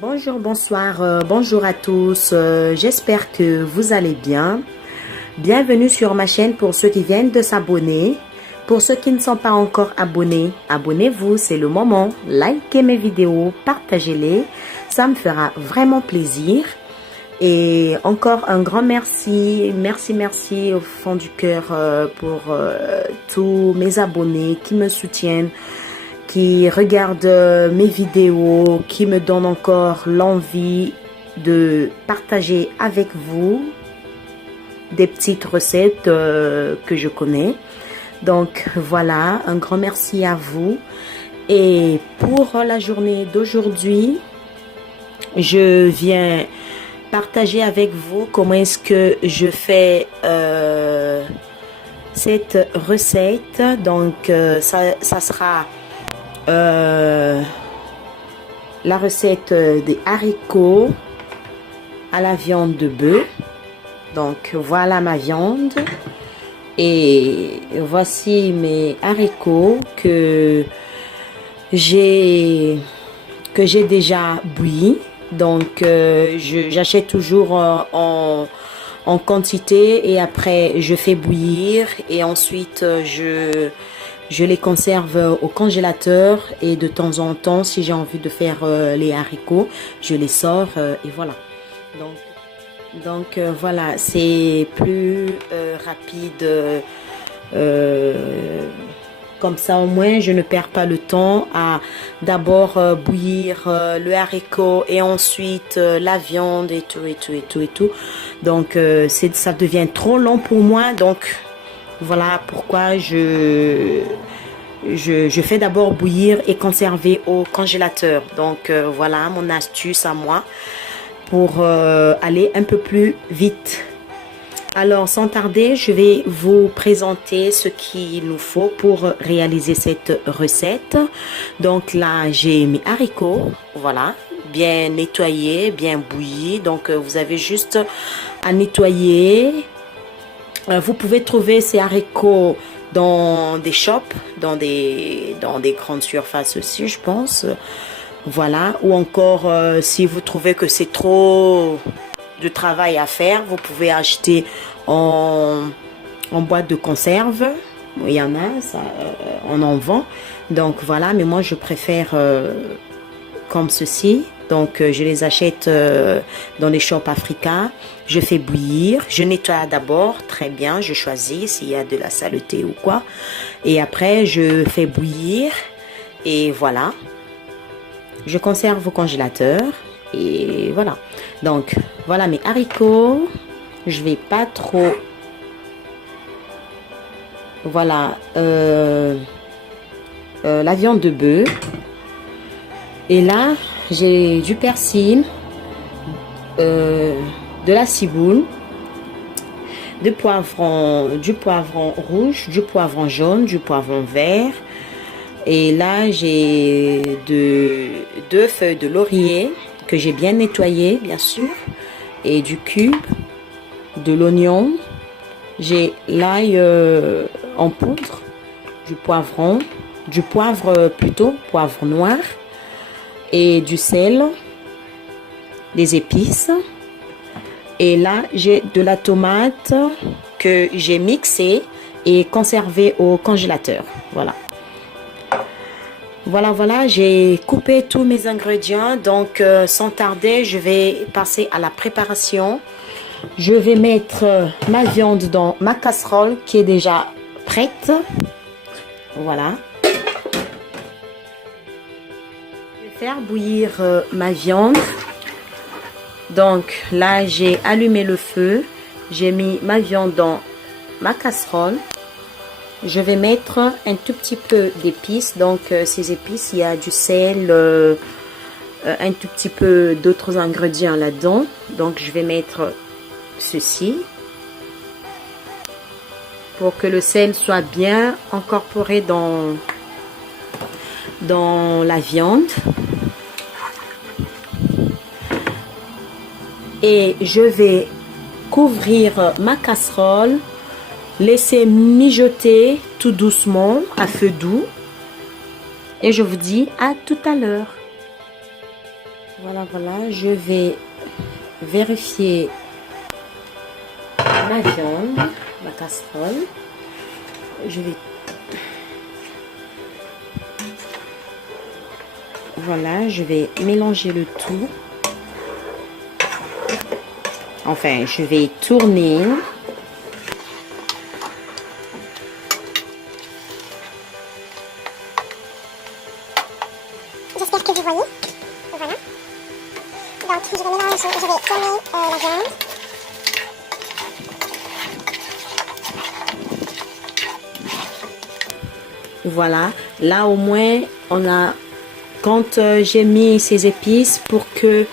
Bonjour, bonsoir, bonjour à tous. J'espère que vous allez bien. Bienvenue sur ma chaîne pour ceux qui viennent de s'abonner. Pour ceux qui ne sont pas encore abonnés, abonnez-vous, c'est le moment. Likez mes vidéos, partagez-les. Ça me fera vraiment plaisir. Et encore un grand merci, merci au fond du cœur pour tous mes abonnés qui me soutiennent, qui regardent mes vidéos, qui me donnent encore l'envie de partager avec vous des petites recettes que je connais. Donc voilà, un grand merci à vous. Et pour la journée d'aujourd'hui, je viens partager avec vous comment est-ce que je fais cette recette. Donc ça sera la recette des haricots à la viande de bœuf. Donc voilà ma viande et voici mes haricots que j'ai déjà bouillis. Donc j'achète toujours en quantité et après je fais bouillir et ensuite je les conserve au congélateur et de temps en temps si j'ai envie de faire les haricots je les sors et voilà. Donc voilà, c'est plus rapide comme ça au moins je ne perds pas le temps à d'abord bouillir le haricot et ensuite la viande et tout. Donc ça devient trop long pour moi, donc voilà pourquoi je fais d'abord bouillir et conserver au congélateur. Donc voilà mon astuce à moi pour aller un peu plus vite. Alors sans tarder, je vais vous présenter ce qu'il nous faut pour réaliser cette recette. Donc là, j'ai mes haricots, voilà, bien nettoyés, bien bouillis. Donc vous avez juste à nettoyer. Vous pouvez trouver ces haricots dans des shops, dans des grandes surfaces aussi, je pense. Voilà, ou encore si vous trouvez que c'est trop de travail à faire, vous pouvez acheter en boîte de conserve. Il y en a, ça, on en vend. Donc voilà, mais moi je préfère comme ceci. Donc je les achète dans les shops africains. Je fais bouillir, je nettoie d'abord très bien, je choisis s'il y a de la saleté ou quoi. Et après je fais bouillir et voilà. Je conserve au congélateur et voilà. Donc voilà mes haricots. Je vais pas trop. Voilà la viande de bœuf. Et là j'ai du persil, de la ciboule, du poivron rouge, du poivron jaune, du poivron vert. Et là j'ai deux feuilles de laurier que j'ai bien nettoyé bien sûr, et du cube, de l'oignon, j'ai l'ail en poudre, du poivron, poivre noir, et du sel, des épices. Et là j'ai de la tomate que j'ai mixée et conservée au congélateur. Voilà, j'ai coupé tous mes ingrédients. Donc sans tarder, je vais passer à la préparation. Je vais mettre ma viande dans ma casserole qui est déjà prête. Voilà. Je vais faire bouillir ma viande. Donc là, j'ai allumé le feu. J'ai mis ma viande dans ma casserole. Je vais mettre un tout petit peu d'épices. Donc ces épices, il y a du sel, un tout petit peu d'autres ingrédients là-dedans. Donc je vais mettre ceci pour que le sel soit bien incorporé dans la viande. Et je vais couvrir ma casserole, laisser mijoter tout doucement à feu doux et je vous dis à tout à l'heure. Voilà, voilà, je vais vérifier ma viande, ma casserole. Je vais... Voilà, je vais mélanger le tout. Enfin, je vais tourner. J'espère que vous voyez. Voilà. Donc, je vais mélanger, je vais tourner la viande. Voilà, là au moins, on a... Quand j'ai mis ces épices pour que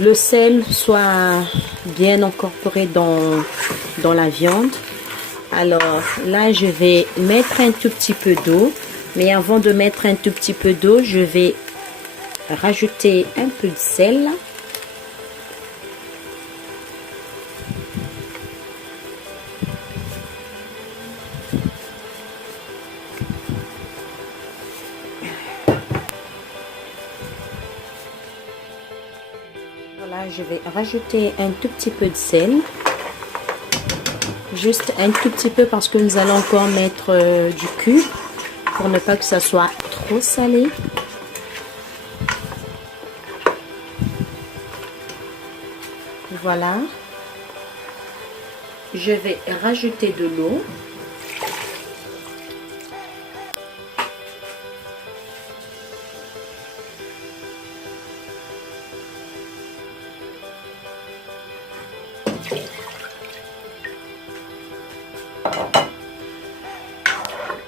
le sel soit bien incorporé dans la viande. Alors là, je vais mettre un tout petit peu d'eau. Mais avant de mettre un tout petit peu d'eau, je vais rajouter un peu de sel. Voilà, je vais rajouter un tout petit peu de sel. Juste un tout petit peu parce que nous allons encore mettre du cube pour ne pas que ça soit trop salé. Voilà. Je vais rajouter de l'eau.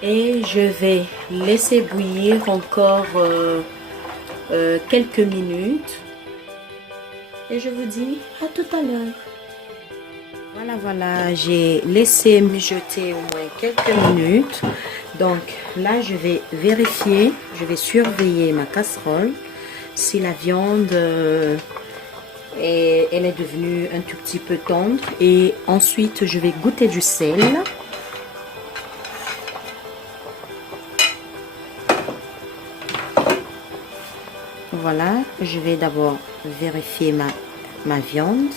Et je vais laisser bouillir encore quelques minutes. Et je vous dis à tout à l'heure. Voilà, voilà, j'ai laissé mijoter au moins quelques minutes. Donc là, je vais vérifier, je vais surveiller ma casserole. Si la viande elle est devenue un tout petit peu tendre. Et ensuite, je vais goûter du sel. Voilà, je vais d'abord vérifier ma viande.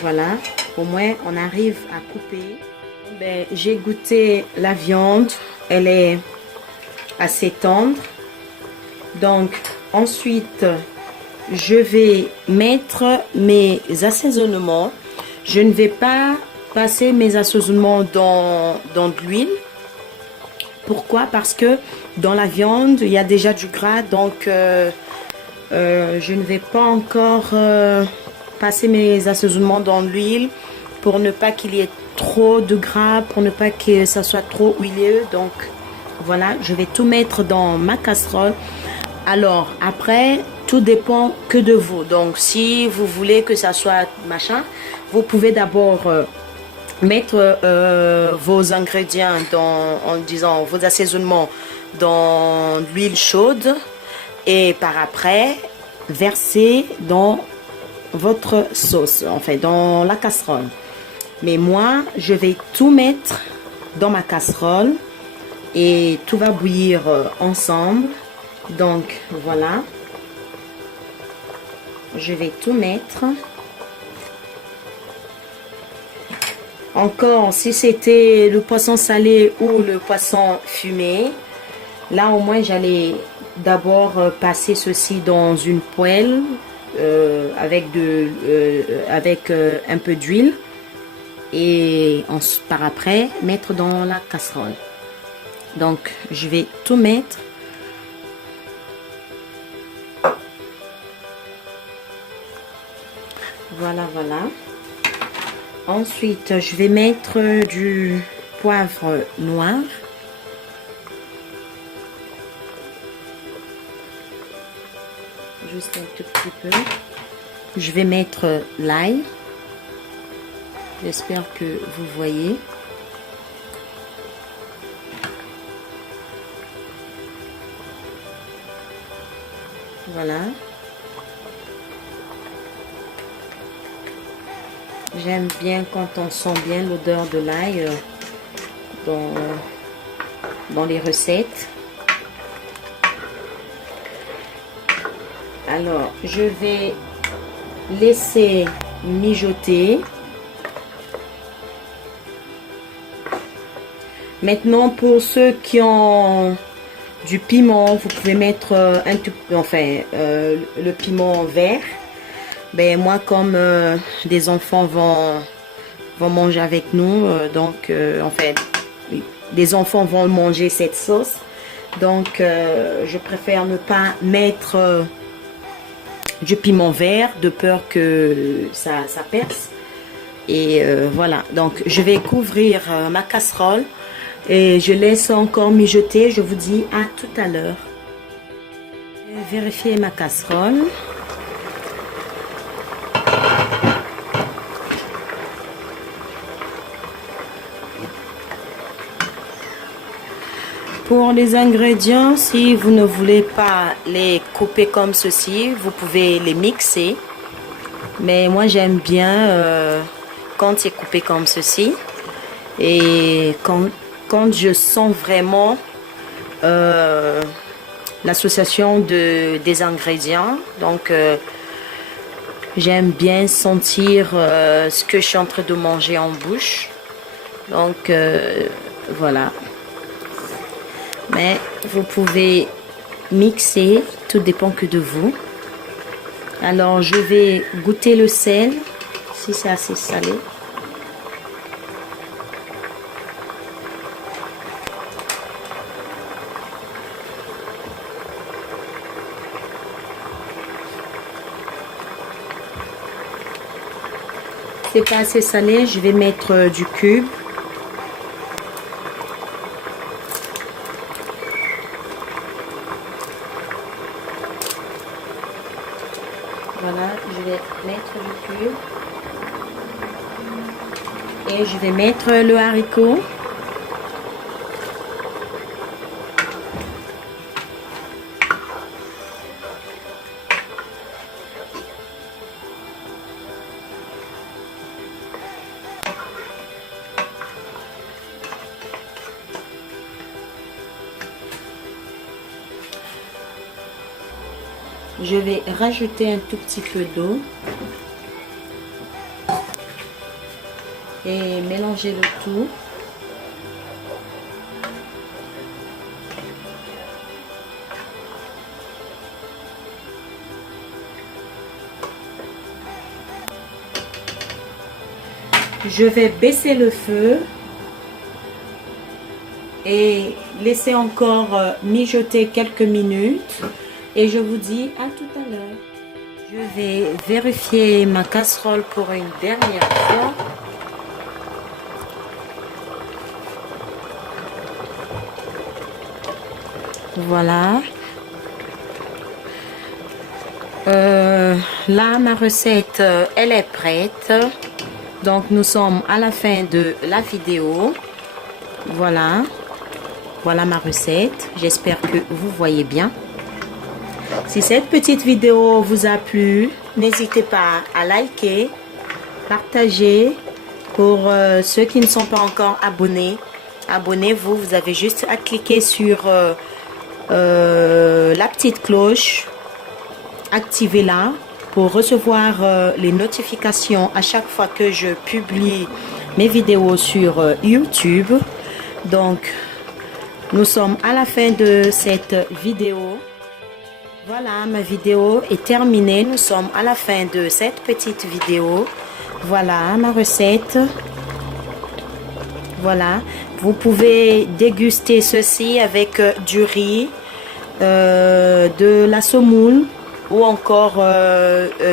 Voilà, au moins on arrive à couper. Ben, j'ai goûté la viande, elle est assez tendre. Donc ensuite, je vais mettre mes assaisonnements. Je ne vais pas passer mes assaisonnements dans de l'huile. Pourquoi? Parce que dans la viande, il y a déjà du gras, donc je ne vais pas encore passer mes assaisonnements dans l'huile pour ne pas qu'il y ait trop de gras, pour ne pas que ça soit trop huileux. Donc voilà, je vais tout mettre dans ma casserole. Alors après, tout dépend que de vous. Donc si vous voulez que ça soit machin, vous pouvez d'abord... mettre vos ingrédients en disant vos assaisonnements dans l'huile chaude et par après verser dans votre sauce, enfin dans la casserole. Mais moi, je vais tout mettre dans ma casserole et tout va bouillir ensemble. Donc voilà, je vais tout mettre. Encore, si c'était le poisson salé ou le poisson fumé, là au moins j'allais d'abord passer ceci dans une poêle avec un peu d'huile et par après mettre dans la casserole. Donc je vais tout mettre. Voilà, voilà. Ensuite, je vais mettre du poivre noir. Juste un tout petit peu. Je vais mettre l'ail. J'espère que vous voyez. Voilà. J'aime bien quand on sent bien l'odeur de l'ail dans les recettes. Alors, je vais laisser mijoter. Maintenant, pour ceux qui ont du piment, vous pouvez mettre le piment vert. Ben moi, comme des enfants vont manger avec nous, des enfants vont manger cette sauce. Donc, je préfère ne pas mettre du piment vert de peur que ça perce. Et voilà, donc je vais couvrir ma casserole et je laisse encore mijoter. Je vous dis à tout à l'heure. Je vais vérifier ma casserole. Pour les ingrédients, si vous ne voulez pas les couper comme ceci, vous pouvez les mixer. Mais moi, j'aime bien quand c'est coupé comme ceci. Et quand je sens vraiment l'association des ingrédients. Donc, j'aime bien sentir ce que je suis en train de manger en bouche. Donc, voilà. Mais vous pouvez mixer, tout dépend que de vous. Alors je vais goûter le sel, si c'est assez salé. C'est pas assez salé, je vais mettre du cube. Voilà, je vais mettre le cube. Et je vais mettre le haricot. Je vais rajouter un tout petit peu d'eau et mélanger le tout. Je vais baisser le feu et laisser encore mijoter quelques minutes. Et je vous dis à tout à l'heure. Je vais vérifier ma casserole pour une dernière fois. Voilà. Là, ma recette, elle est prête. Donc, nous sommes à la fin de la vidéo. Voilà. Voilà ma recette. J'espère que vous voyez bien. Si cette petite vidéo vous a plu, n'hésitez pas à liker, partager. Pour ceux qui ne sont pas encore abonnés, abonnez-vous. Vous avez juste à cliquer sur la petite cloche, activez-la pour recevoir les notifications à chaque fois que je publie mes vidéos sur YouTube. Donc, nous sommes à la fin de cette vidéo. Voilà, ma vidéo est terminée. Nous sommes à la fin de cette petite vidéo. Voilà ma recette. Voilà, vous pouvez déguster ceci avec du riz, de la semoule ou encore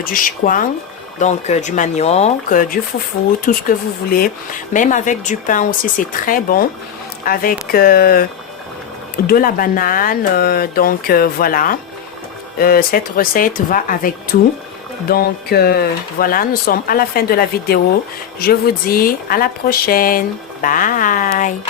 du chikwang, donc du manioc, du foufou, tout ce que vous voulez. Même avec du pain aussi, c'est très bon. Avec de la banane, voilà. Cette recette va avec tout. Donc voilà, nous sommes à la fin de la vidéo. Je vous dis à la prochaine. Bye.